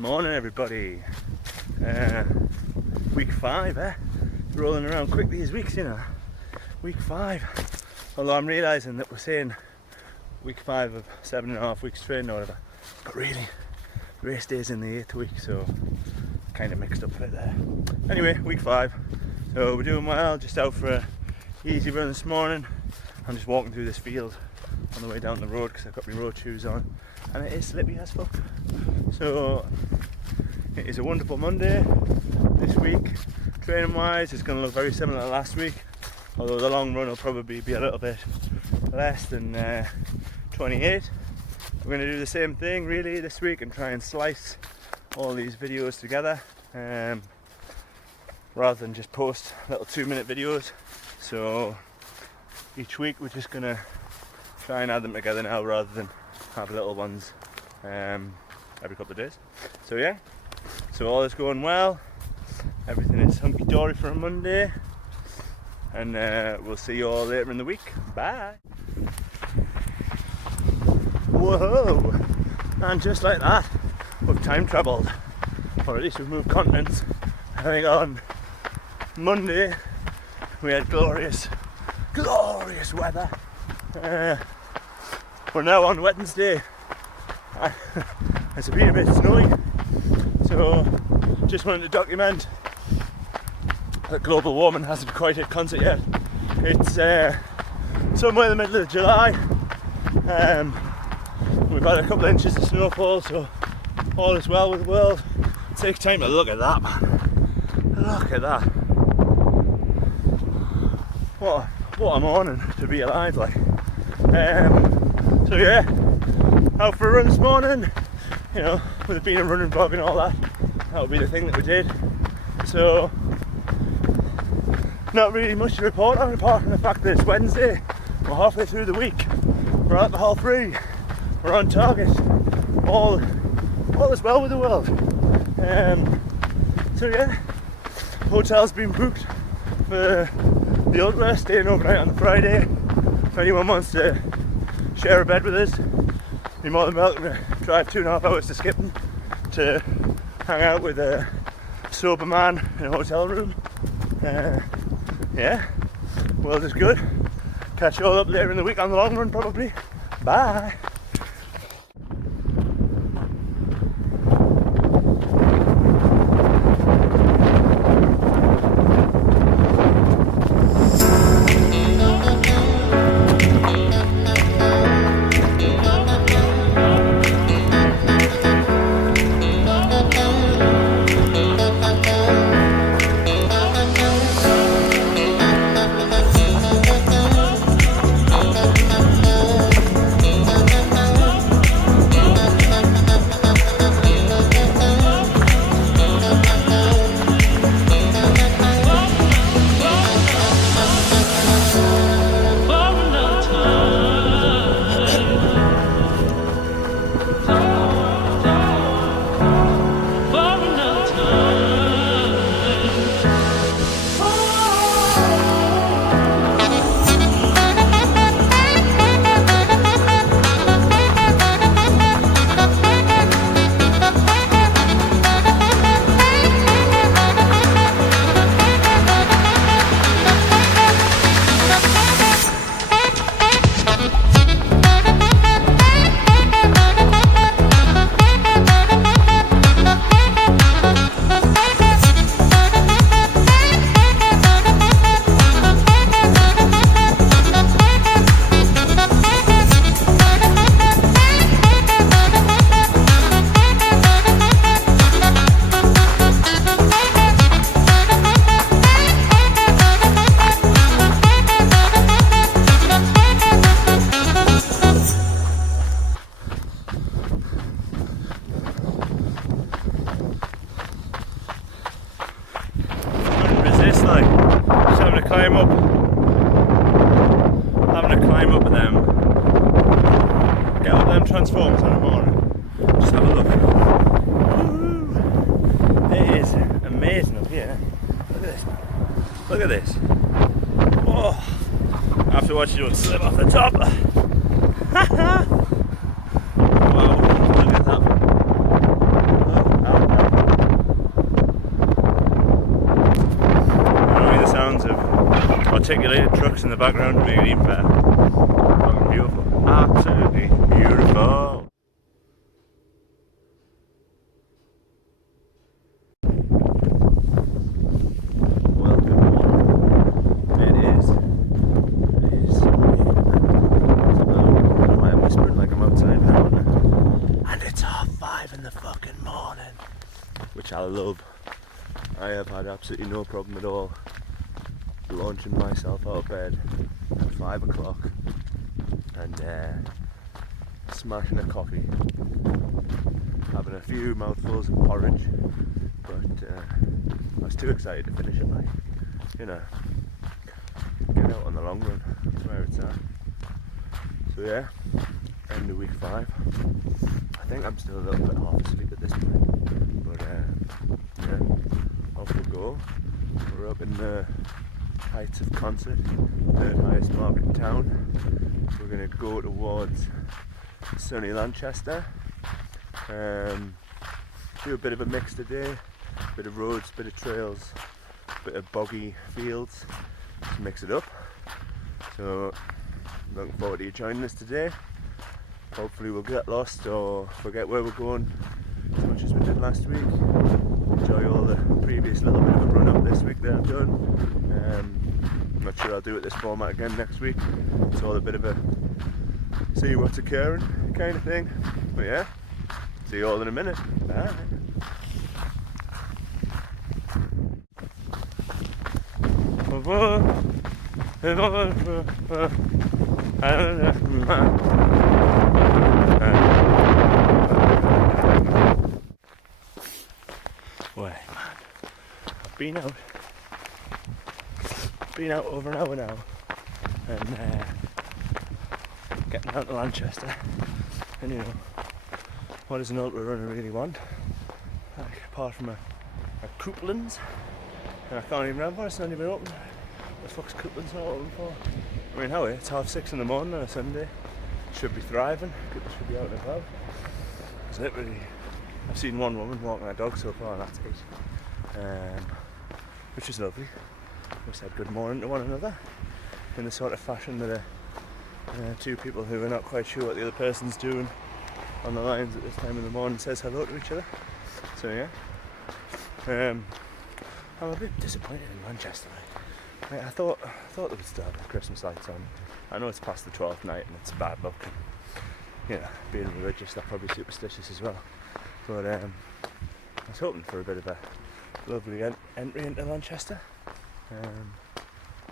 Morning everybody. Week 5, It's rolling around quick these weeks, you know. Week 5. Although I'm realising that we're saying week 5 of 7.5 weeks training or whatever. But really, the race day's in the 8th week, so kind of mixed up a bit there. Anyway, week 5. So we're doing well, just out for a easy run this morning. I'm just walking through this field on the way down the road because I've got my road shoes on and it is slippy as fuck. So it is a wonderful Monday this week. Training wise, it's going to look very similar to last week, although the long run will probably be a little bit less than 28. We're going to do the same thing really this week and try and slice all these videos together rather than just post little 2-minute videos. So each week we're just going to try and add them together now rather than have little ones every couple of days. So yeah, so all is going well, everything is hunky-dory for a Monday, and we'll see you all later in the week. Bye. Whoa, and just like that we've time travelled, or at least we've moved continents. I think on Monday we had glorious weather. We're now on Wednesday. It's been a bit snowy, so just wanted to document that global warming hasn't quite hit concert yet. It's somewhere in the middle of July. We've had a couple of inches of snowfall, so all is well with the world. Take time to look at that, man. Look at that. What a morning to be alive, like. So yeah, out for a run this morning. You know, with it being a running vlog and all that, that would be the thing that we did. So, not really much to report on apart from the fact that it's Wednesday. We're halfway through the week. We're at the Hall 3. We're on target. All is well with the world. So yeah, hotel's been booked for the ultra, staying overnight on the Friday. If anyone wants to share a bed with us, you're more than welcome to drive 2.5 hours to Skippon to hang out with a sober man in a hotel room. Yeah, world is good. Catch you all up later in the week on the long run probably. Bye. Climb up them, get up them transformers in the morning, just have a look. Woo! It is amazing up here. Look at this, man. Look at this. Oh, I have to watch you don't slip off the top. Wow, look at that. Look at articulated trucks in the background to make it even better. Fucking beautiful. Absolutely beautiful. Well, good morning. It is I'm whispering like I'm outside now, and it's 5:30 in the fucking morning, which I love. I have had absolutely no problem at all launching myself out of bed at 5 o'clock and smashing a coffee, having a few mouthfuls of porridge, but I was too excited to finish it, like, you know, get out on the long run, that's where it's at. So yeah, end of week 5. I think I'm still a little bit half asleep at this point, but yeah, off we go. We're up in the heights of Concert, third highest market in town. We're going to go towards sunny Lanchester, do a bit of a mix today, bit of roads, bit of trails, bit of boggy fields, just mix it up. So looking forward to you joining us today. Hopefully we'll get lost or forget where we're going as much as we did last week. Enjoy all the previous little bit of a run up this week that I've done. I'm not sure I'll do it this format again next week. It's all a bit of a see what's occurring kind of thing. But yeah, see you all in a minute. Bye. Well, I've been out over an hour now, and getting out to Lanchester, and you know, what does an ultra runner really want? Like, apart from a Couplands, and I can't even remember, it's not even open. What the fuck's Couplands not open for? I mean, how it's 6:30 in the morning on a Sunday. Should be thriving, people should be out and about. It's literally, I've seen one woman walking her dog so far, and that's it. Which is lovely. We said good morning to one another in the sort of fashion that two people who are not quite sure what the other person's doing on the lines at this time in the morning says hello to each other. So yeah, I'm a bit disappointed in Manchester. I thought they would still have the Christmas lights on. I know it's past the 12th night and it's bad luck. And, you know, being religious, they're probably superstitious as well. But I was hoping for a bit of a lovely entry into Manchester.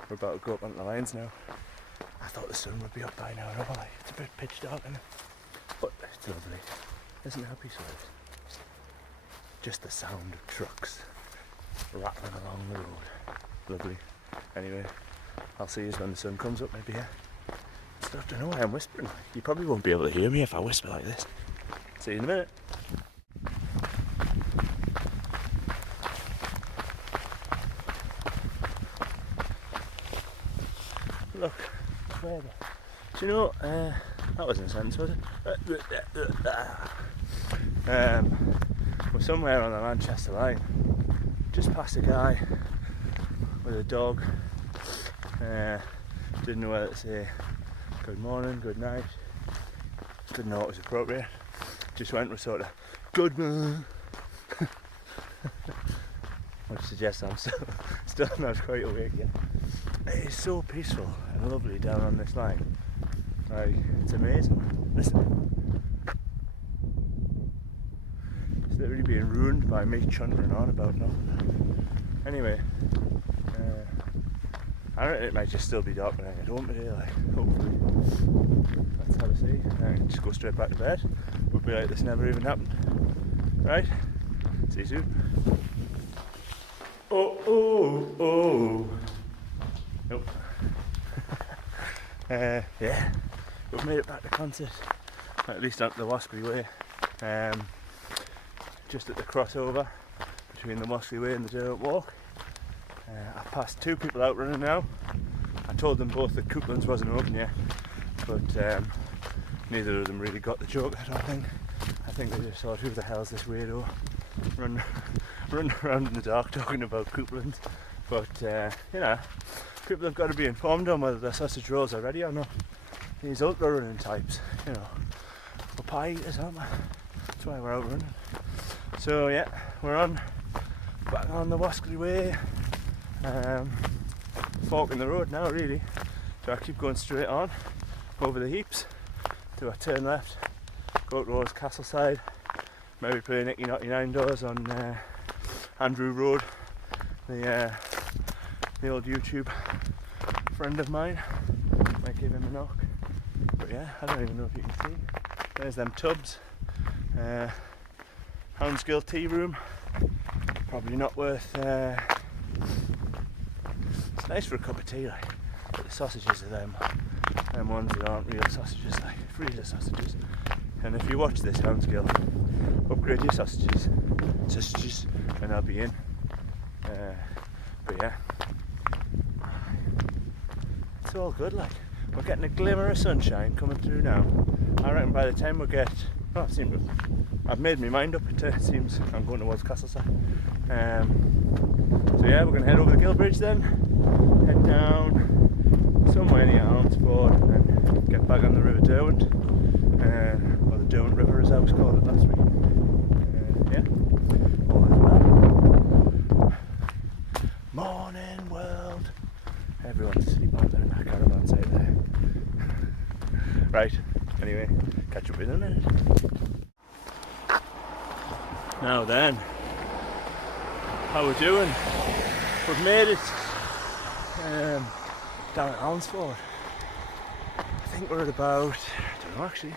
We're about to go up onto the lines now. I thought the sun would be up by now, like, it's a bit pitch dark in it. But it's lovely. Isn't it happy so? Just the sound of trucks rattling along the road. Lovely. Anyway, I'll see you when the sun comes up, maybe, yeah. Still have to know why I'm whispering. You probably won't be able to hear me if I whisper like this. See you in a minute. Look, where do you know, that wasn't a sentence, was it? We're somewhere on the Manchester line, just past a guy with a dog. Didn't know whether to say good morning, good night, didn't know what was appropriate, just went with sort of good morning, which suggests I'm still not quite awake yet. It is so peaceful and lovely down on this line. Like, it's amazing. Listen. It's literally being ruined by me chuntering on about nothing. Anyway, I reckon it might just still be dark when I get home today, like, hopefully. That's how to see. I can just go straight back to bed. Would be like this never even happened. Right? See you soon. Oh. Nope. Yeah, we've made it back to Concert, at least up the Wascley Way. Just at the crossover between the Wascley Way and the Dirt Walk. I've passed two people out running now. I told them both that Couplands wasn't open yet, but neither of them really got the joke, I don't think. I think they just thought, who the hell's this weirdo running around in the dark talking about Couplands. But you know, people have got to be informed on whether their sausage rolls are ready or not. These ultra running types, you know, we're pie eaters, aren't we? That's why we're out running. So yeah, we're back on the LiQWYD way, forking the road now really. So I keep going straight on over the heaps, do a turn left, go towards Castleside, maybe play Nicky 99 doors on Andrew Road, the old YouTube friend of mine. Might give him a knock. But yeah, I don't even know if you can see. There's them tubs. Houndsgill tea room. Probably not worth. It's nice for a cup of tea, like. But the sausages are them ones that aren't real sausages, like freezer sausages. And if you watch this, Houndsgill, upgrade your sausages, and I'll be in. But yeah, it's all good. Like, we're getting a glimmer of sunshine coming through now. I reckon by the time we get, I've made my mind up. It seems I'm going towards Castleside. So yeah, we're going to head over the Gill Bridge then, head down somewhere near Almsford, and then get back on the River Derwent, or the Derwent River as I was called it last week. Yeah, all is well. Morning world. Everyone's asleep out there in that caravan site there. Right, anyway, catch up in a minute. Now then, how we doing? We've made it down at Almsford. I think we're at about, I don't know actually,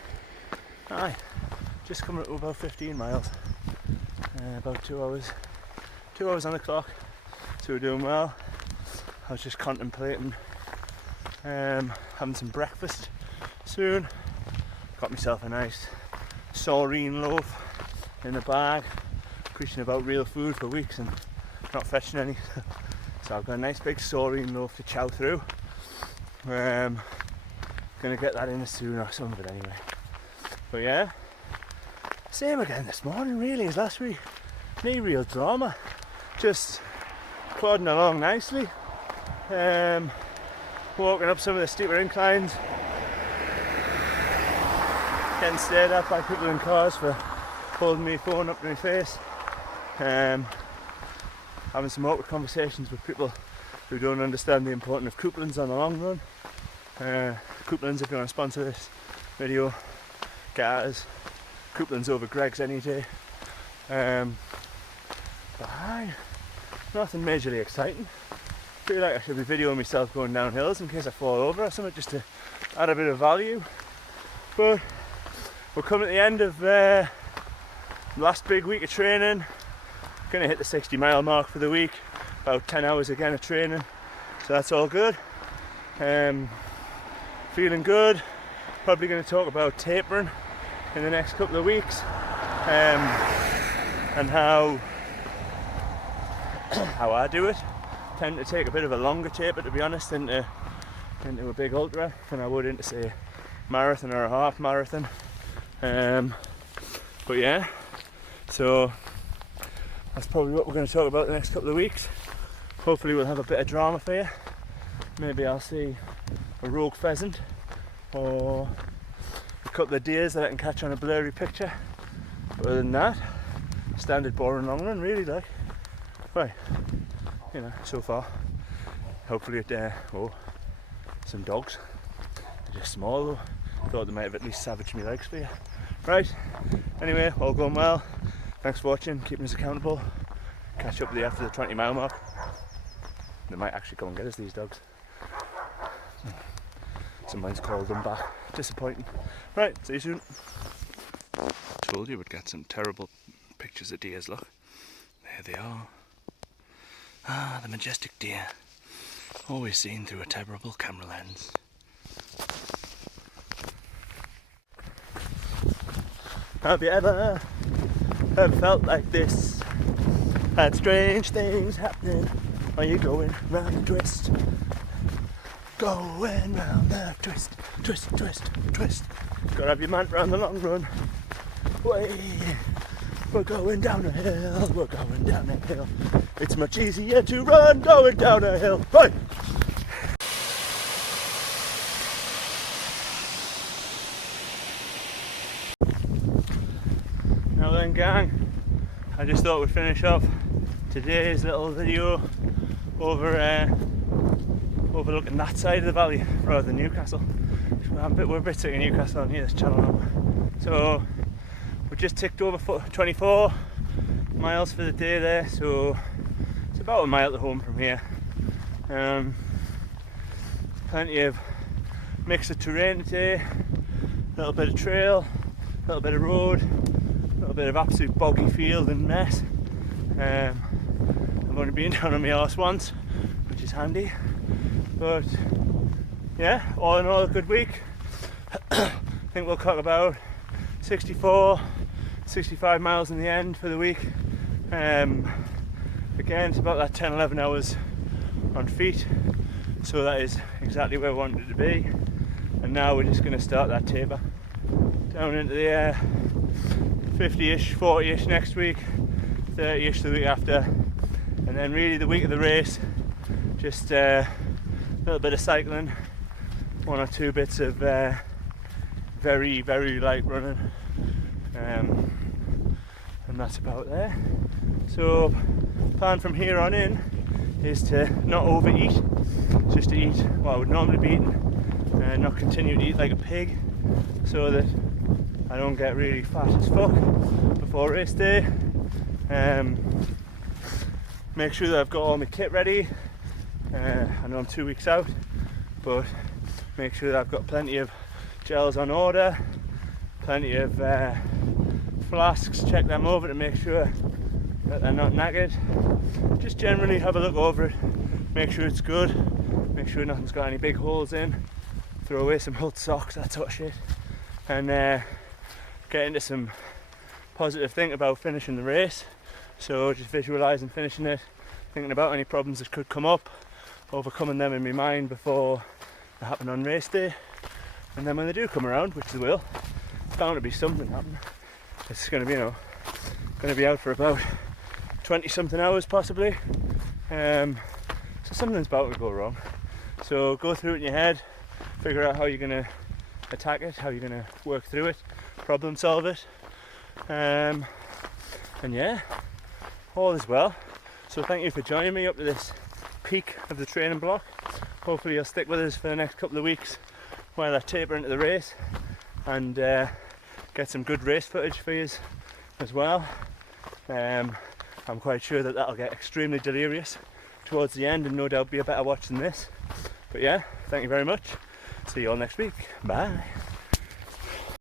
just coming up to about 15 miles. About 2 hours. 2 hours on the clock, so we're doing well. I was just contemplating having some breakfast soon. Got myself a nice saurine loaf in a bag, preaching about real food for weeks and not fetching any. So I've got a nice big saurine loaf to chow through. Gonna get that in soon, or some of it anyway. But yeah, same again this morning really as last week. No real drama, just plodding along nicely. Walking up some of the steeper inclines, getting stared at by people in cars for holding my phone up to my face, having some awkward conversations with people who don't understand the importance of couplings on the long run. Couplings, if you want to sponsor this video, get at us. Couplings over Greg's any day. But nothing majorly exciting. I feel like I should be videoing myself going down hills in case I fall over or something, just to add a bit of value. But we're coming at the end of last big week of training. Gonna hit the 60 mile mark for the week. About 10 hours again of training, so that's all good. Feeling good. Probably going to talk about tapering in the next couple of weeks, and how I do it. Tend to take a bit of a longer taper, to be honest, into a big ultra than I would into, say, marathon or a half marathon. But yeah, so that's probably what we're going to talk about the next couple of weeks. Hopefully we'll have a bit of drama for you. Maybe I'll see a rogue pheasant or a couple of deers that I can catch on a blurry picture. But other than that, standard boring long run really, like. Right, you know, so far. Hopefully it, some dogs. They're just small though. Thought they might have at least savaged my legs for you. Right, anyway, all going well. Thanks for watching, keeping us accountable. Catch up with you after the 20 mile mark. They might actually come and get us, these dogs. Someone's called them back. Disappointing. Right, see you soon. Told you we'd get some terrible pictures of deers, look. There they are. Ah, the majestic deer. Always seen through a terrible camera lens. Have you ever felt like this? Had strange things happening? Are you going round the twist? Going round the twist, twist, twist, twist. Gotta have your mantra on the long run. Way, we're going down a hill, we're going down a hill. It's much easier to run going down a hill. Right! Now then gang, I just thought we'd finish off today's little video over overlooking that side of the valley rather than Newcastle. We're a bit sick of Newcastle on here, this channel now. So we just ticked over 24 miles for the day there, so it's about a mile to home from here. Plenty of mix of terrain today, a little bit of trail, a little bit of road, a little bit of absolute boggy field and mess. I've only been down on my arse once, which is handy, but yeah, all in all a good week. I think we'll clock about 65 miles in the end for the week. Again, it's about that 10-11 hours on feet, so that is exactly where we wanted to be. And now we're just going to start that taper down into the 50ish, 40ish next week, 30ish the week after, and then really the week of the race, just a little bit of cycling, 1 or 2 bits of very light running, and that's about there. So plan from here on in is to not overeat, just to eat what I would normally be eating and not continue to eat like a pig, so that I don't get really fat as fuck before race day. Make sure that I've got all my kit ready. I know I'm 2 weeks out, but make sure that I've got plenty of gels on order, plenty of flasks, check them over to make sure that they're not knackered. Just generally have a look over it, make sure it's good, make sure nothing's got any big holes in, throw away some old socks, that sort of shit, and get into some positive thinking about finishing the race. So just visualising finishing it, thinking about any problems that could come up, overcoming them in my mind before they happen on race day, and then when they do come around, which they will, it's bound to be something happen. It's going to be, going to be out for about 20 something hours possibly, so something's about to go wrong. So go through it in your head, figure out how you're going to attack it, how you're going to work through it, problem solve it, and yeah, all is well. So thank you for joining me up to this peak of the training block. Hopefully you'll stick with us for the next couple of weeks while I taper into the race, and get some good race footage for you as well. I'm quite sure that that'll get extremely delirious towards the end and no doubt be a better watch than this. But yeah, thank you very much. See you all next week. Bye.